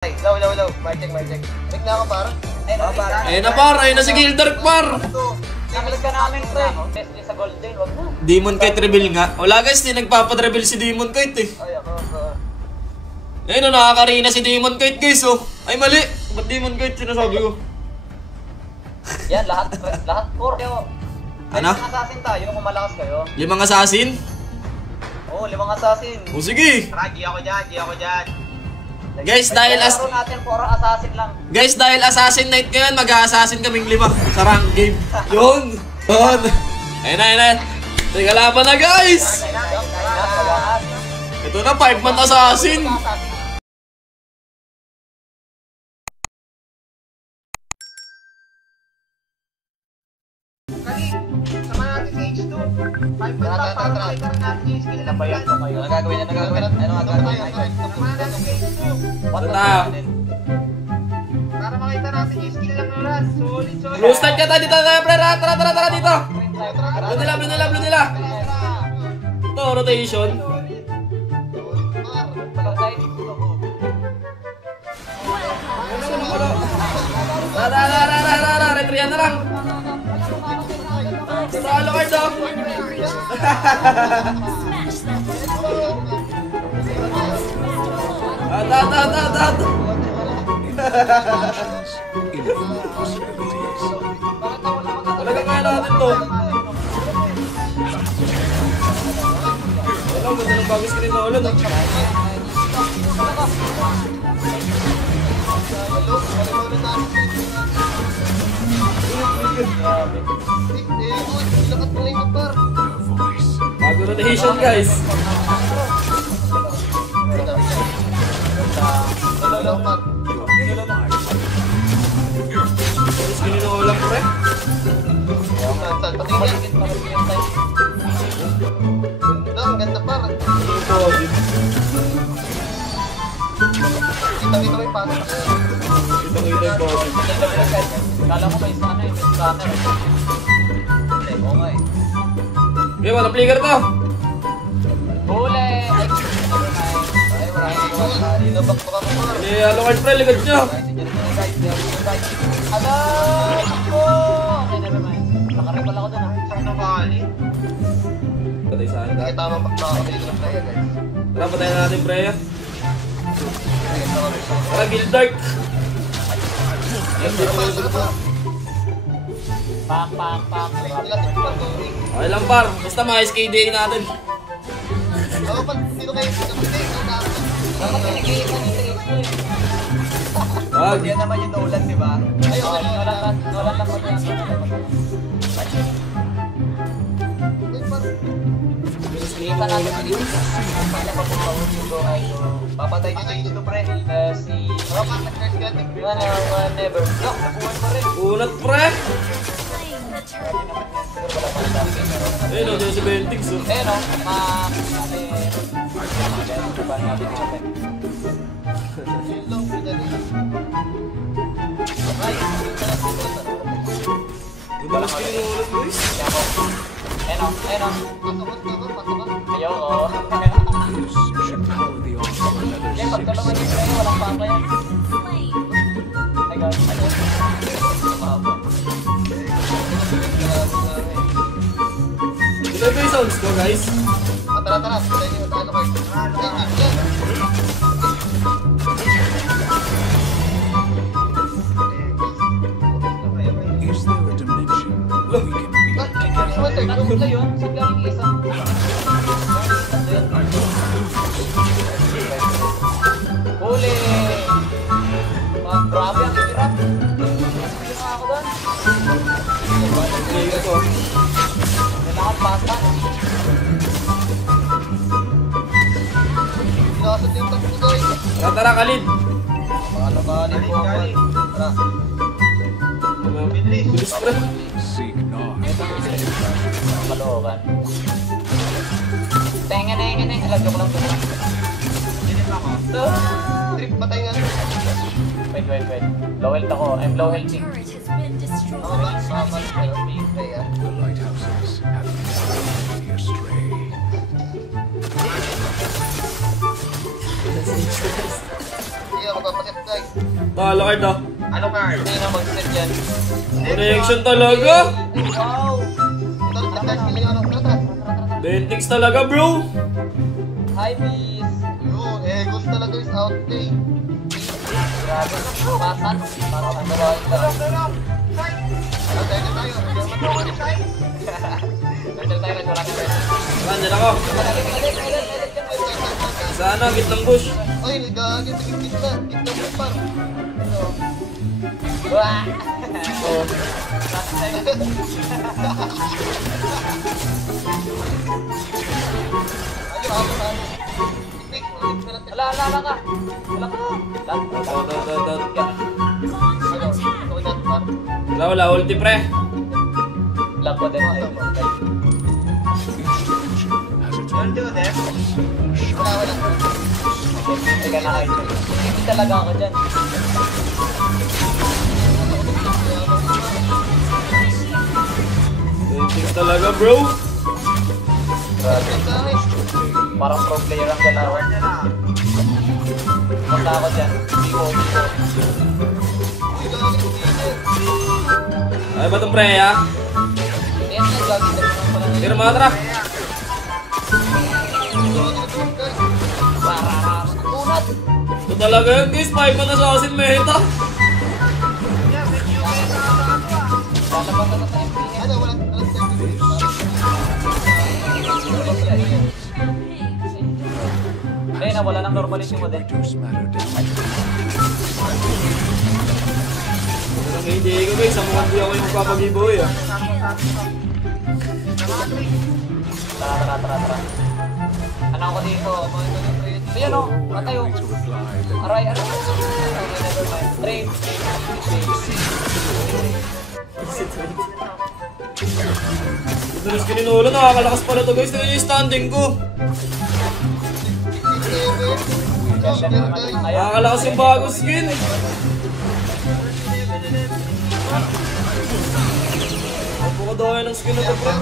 Low. Mic check. Mic na ako, par. Ayun na, par. Ayun na si Gildark, par. Nakalag ka namin, pre. Test sa Golden, wag mo. Demon Kite reveal nga. Wala guys, di nagpapat-reveal si Demon Kite eh. Ay, ako. Ayun o, nakakarina si Demon Kite guys oh. Ay mali. Ba't Demon Kite sinasabi ko? Yan, lahat 4. Ano? 5 assassin tayo kung malakas kayo. 5 assassin? Oo, 5 assassin. O sige. Tara, G ako dyan. Guys, dahil natin 4 assassin lang. Guys, dahil assassin night ngayon, mag-a-assassin kaming 5 sa rank game. Yun. Ayun na. Teka, laban na guys. Ito na, 5-man assassin. Sama natin si H2. 5 man lang para makita natin yung skill na bayan. Ano gagawin? Ano gagawin? Sama natin si H2. Para makita natin yung skill ng Loras. Solid. Blue start ka tayo dito, pre. Tara dito. Blue nila. Ito, rotation. Tara, retriyan na lang. Salo card oh. Talaga kaya natin to. Wala, ganda ng bagay screen na ulan. Bago rotation guys. Terus gini na ulang pre. Ganda par. Kita may pasok. Kita po. Kala mo may sana yung scanner. Oo nga eh. Okay, wala flicker to. Huli! Ay, marami. Inabak pa ka par. Hindi, halo card pre, ligad nyo. Aday! Ako! Okay, never mind. Nakarecall ako dun ah. Saan ka kali? Patay sa akin. Hindi tama makakabili ng playa guys. Tara, patayin natin pre. Tara, Gildark. Pak. Okay lang par, basta ma-SKDA natin. Oo, pag dito kayo, Dapat pinag-iipan yung tricks ko eh. Wag. Yan naman yung Nolan, di ba? Ay, okay. Nolan lang mag-iipan. Iipan natin ang tricks. Pagka magpapahusyo ay papatay nyo yung ito pre. Si... Never. No, nabuhay pa rin. Unat pre. Ayun o, dyan si Bentix o. Eh no, tuban natin natin. Gumalas ka yung ulat boys. Eh no. Ayaw ko. Eh, pagkalungan yung pre, walang papa yan. Ay God. Ilan ba yung sounds ko guys? Tara. Patayin nyo. Ano kayo? Is there a dimension where we can be Ano ba yun? Saan galing isa? Huli! Grabe ang hirap. Hindi nga ako doon. Player ko. Kailangan bata. Pinasot yung tapos guys. Tara, Khalid. Paano ba? Tara. Bilis pre. seek not? Malookan. Tengen. Alam ko lang ito. Trip, patay nga. Wait. Low health ako. I'm low health. Turret has been destroyed. The lighthouses have led me astray. Sige, magpapaset guys. Talo card ah. Ano card? Hindi na mag-set yan. Connection talaga. Wow! Tara, guys, kailangan ano. Tara. Bentix talaga bro. Hi, Miss! Yun, Egos talaga is out day. Grabe, pasan. Parang ang gawain ka. Ano tayo na tayo? Hindi naman tayo mag-decide. Nandun tayo, nagwala ka tayo. Nandiyan ako. Sana, gitnang bush. Ay, nagagawin sa gitna. Gitna mo pa. Wah! Oh. Ayun, ako na. Tik, ka lang. Ala ka! Wala ka! Ano? Ikaw na, par. Wala, ulti pre. Lag ko din. Has its own Wala. Teka na kayo. Hindi talaga ako dyan. Bentix talaga bro. Grabe. Parang pro player ang galawan. Punta ako dyan. Biko. Ay ba itong pre ha? Yan yung lagi na pala. Tira mga tara. Unat! Ito talaga yun guys. 5 man assassin meta. Lalaban na sa MPN. Ano, wala Ayun na, wala nang normality mo din. reduce matter down. Ang hindi ko guys. Sa mukhang di ako yung magpapagiboy ah. Tara. Ano ako dito? Ayan o, matayo. To reply that Aray. Trade. Ito na skin inulo. Nakakalakas pala to guys. Ito yung standing ko. Nakakalakas yung bagong skin. Napakadaya ng skin na to pre.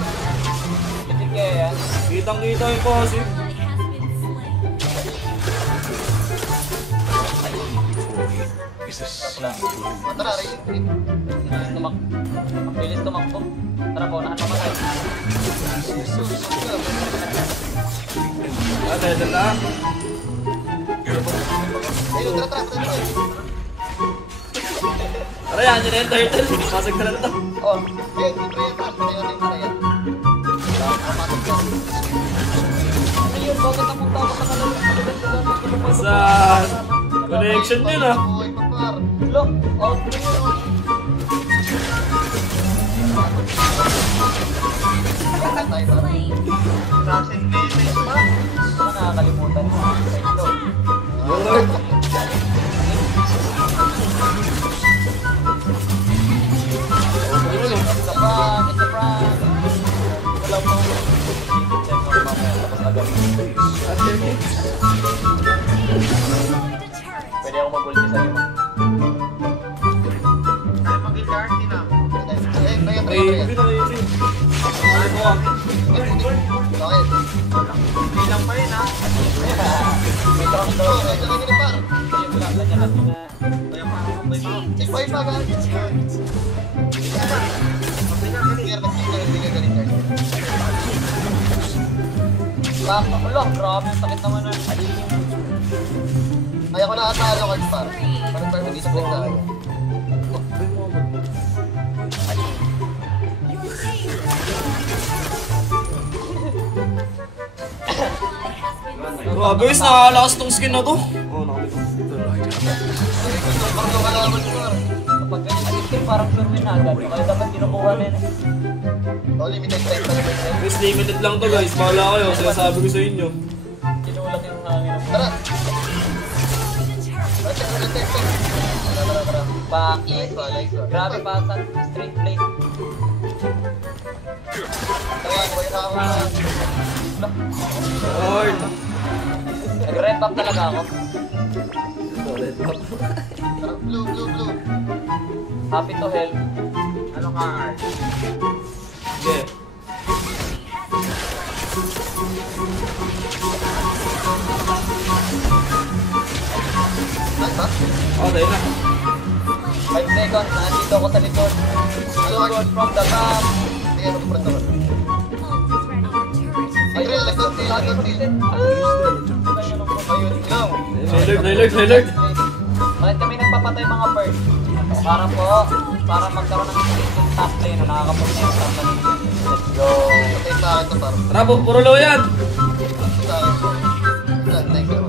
Itik kaya yan. Kitang kita yung passive. is a sea Tara, Racing Creed. Ang bilis tumakbo. Tara po, nahan mamatay. Dahil lang. Ayun, tara. Tara yan, yun na yung turtle. Pasag na lang ito. Oh, Ayun, yung Traya. Ayun. ayun, bakit napunta ako sa kanal? Sa connection yun ah. Buhay pa, par. Look, out mo yun. Tayo, par. Racing Creed pa. Ano nakakalimutan mo? Ito. Yung Lord. It's a prank. Wala mo. Check mo mamaya. Tapos nagaling. Pwede ako mag-ulti sa'yo. Tayo mag-guitar, Tina. Ayun, Ay, hindi na yun. Ano ko ah. Okay. Bilang pa rin, ha? May trunk daw. Oh, medyo na par. Ayun lang, ganyan natin na. Kaya pa, may mga. Check pa, guys. Wala, grabe yung sakit naman na. Kaya ko nakatalo card par. Parang parang hindi sa plek na. Grabe guys, nakakalakas tong skin na to. Oh, nakakalakas. the lighthouse. Bakit kalaban ko par? Kapag ganyan addictive, parang sure win agad. Kaya dapat kinukuha na yun. Oh, limited time pa naman yan. Guys, limited lang to guys. Bahala kayo. Sinasabi ko sa inyo. Tinulak yung hangin. Tara! Tara. Back Nice one, nice one. Grabe pasan. Straight plate. Tara, buhay na ako. Lord. Nag-rep up talaga ako. Tara, blue. Happy to help. Ano card? Okay. Patay na. 5 seconds, nandito ako sa likod. Sunod from the top. Sige, mag-uprat ako. Ayun, lagi ko rin. Ayun, ikaw. Alert. Bakit kami nagpapatay mga bird? Para magkaroon ng yung top lane na nakakapunta yung top lane. Let's go. Patay sa akin to, par. Tara, puro low yan. Sa akin to. Thank you.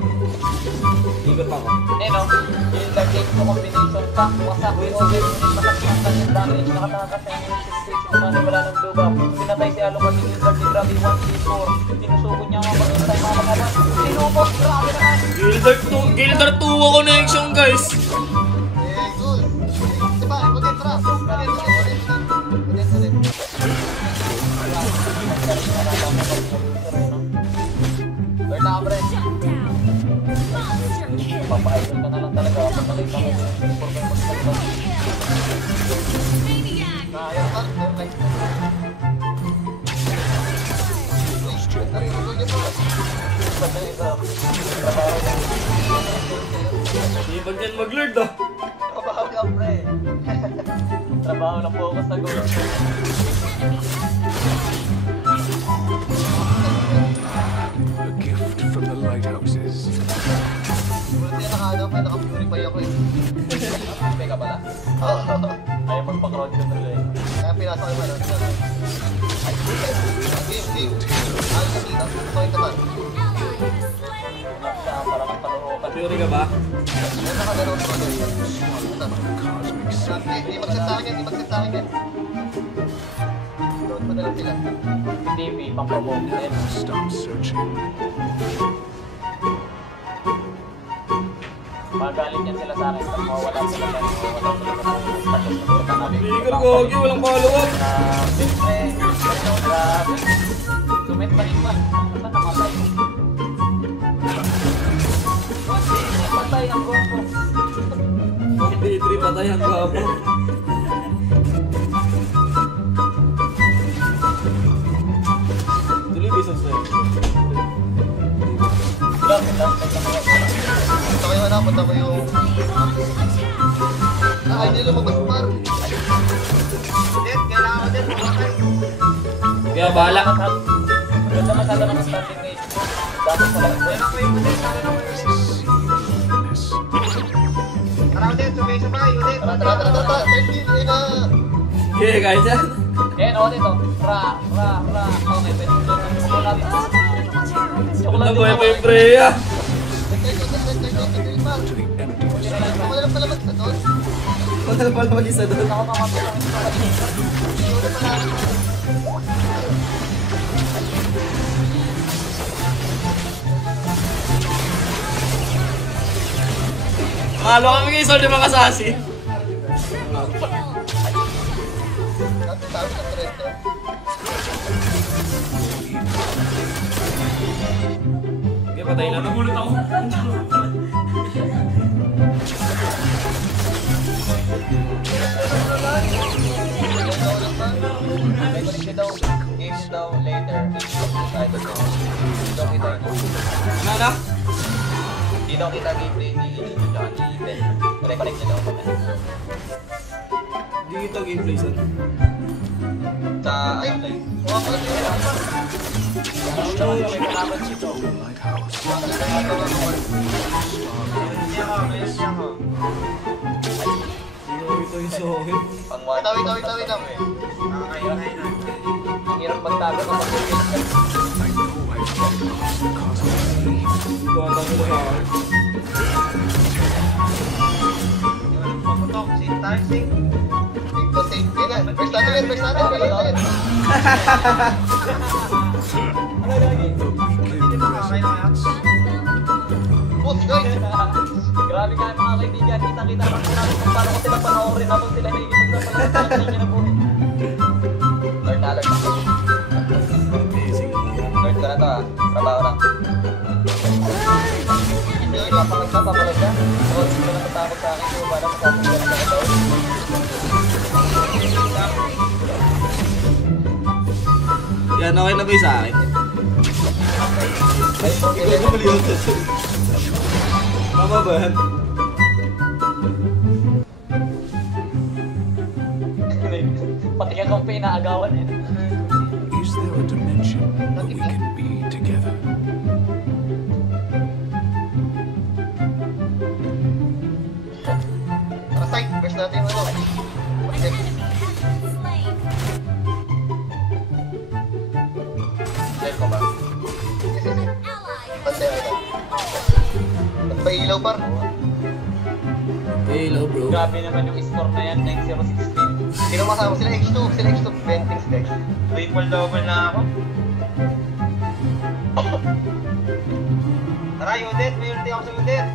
Ikot pa ako. Eh no, yung lagay ko combination pa, wasak, win over, yung makakasang yung damage, nakatakas sa yung situation, kasi wala ng lubab. Pinatay si Along kasi yung lagi, grabe 1v4. Sinusugod niya nga mag-intay mga kakaban. Sinubos, grabe naman. Gildar 2 ako connection, guys. Eh, good. Diba, ikutin, tara. Ikutin. Bird na ka, Brent. Papaidol ka na lang talaga kapag nakita mo yung for kayo magsalita. Ayun, par. Ibag yan mag-lord ah. Trabaho lang, pre. Trabaho lang focus na goal. A gift from the lighthouses. Wala sila may naka-purify ako eh. Pay ka pala. Ayaw magpa-crowd control eh. Kaya pinasa ko yung ano. Game. Ayos na dito. Point naman. Unap siya para magpalookan. Theory ka ba? Ayun nakalaro ko doon. Cosmic sun. Hindi mag-set sa akin yan. Load mo na lang sila. TV, pampabog din. Stop searching. Magalit yan sila sa akin. Pag mawala sila sa akin, mawala sila sa akin. Bigger gogi, walang follow-up. Grabe. Sumit pa rin ba? Ano ba namatay? Patay ang gorpo. Day 3 patay ang gwapo. Tuloy business na yun. Punta ko yung... hindi lumabas par. Kailangan ko din. Kaya bahala. Maganda masala ng starting rate. Dami sa lang. Tara din, sabay. Tara. 13 na. Okay, guys yan. Yan, ako dito. Ra. Okay, pwede ko doon. Chocolate. Punta buhay pa yung Freya. To the empty Wala pala mag-isa doon. Wala na pala mag-isa doon. Ako mamapit ang chocolate. Mahalo kami kayo sa mga assassin. Tawag sa Trento. Okay, patay na. Nagulat ako. May connected daw. Games daw later. Ano? Hindi daw kita gameplay ni Ben. Reconnect niya daw kami. Hindi ito gameplay son. Sa Ay, like, mukha pala sila. may kalaban si Joe. lighthouse. Ito yung sohin. Pang one. Tawid lang. Ang hirap magtago kapag gameplay ka. I know I've lost cosmically. Ito ang tanong sa akin. Paputok, sing. Kailan? First natin. Ano lagi? Push, guys. Grabe ka mga kaibigan. Kita-kita lang po namin kung paano ko sila panoorin habang sila nagigipagsapalit sa kanya na buhay. Lord na. Lord ka na to ah. Trabaho lang. Papalag ka. Oo, hindi ka natatakot sa akin. Kung paano masasabi ka na ito. Yan, okay na ba yung sa akin? Ay, okay. Ikaw na mali yun. Tama ba yan? pa inaagawan eh. Is there a dimension where we can be together? Parasite, best natin yung ano. Live ko ba? Yes, yes, yes. Pantay ako. Ba't ba ilaw par? Hello, bro. Grabe naman yung score na yan, 9-0-16. Sino masama? Sila X2, Ventings Dex. Triple-double na ako. Tara, Yudet, may ulti ako sa Yudet.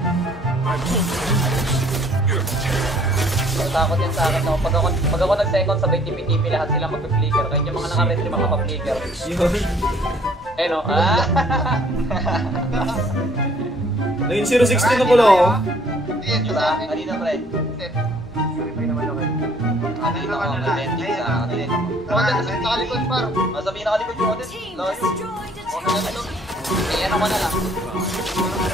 Takot yan sa akin. No? Pag ako nag-second, sabay tipi-tipi lahat sila mag-flicker. Kaya yung mga naka-retry makapa-flicker. Yun. Eh no? Ah! 9-0-16 na pala ako. Hindi, ito Diba? sa akin. Kanina pre. Purify naman ako. Kanina ako nag-ending sa akin. Nakalikod par. Sabi nakalikod yung audit. Layo. Okay na ito. Eh, ano ko na lang.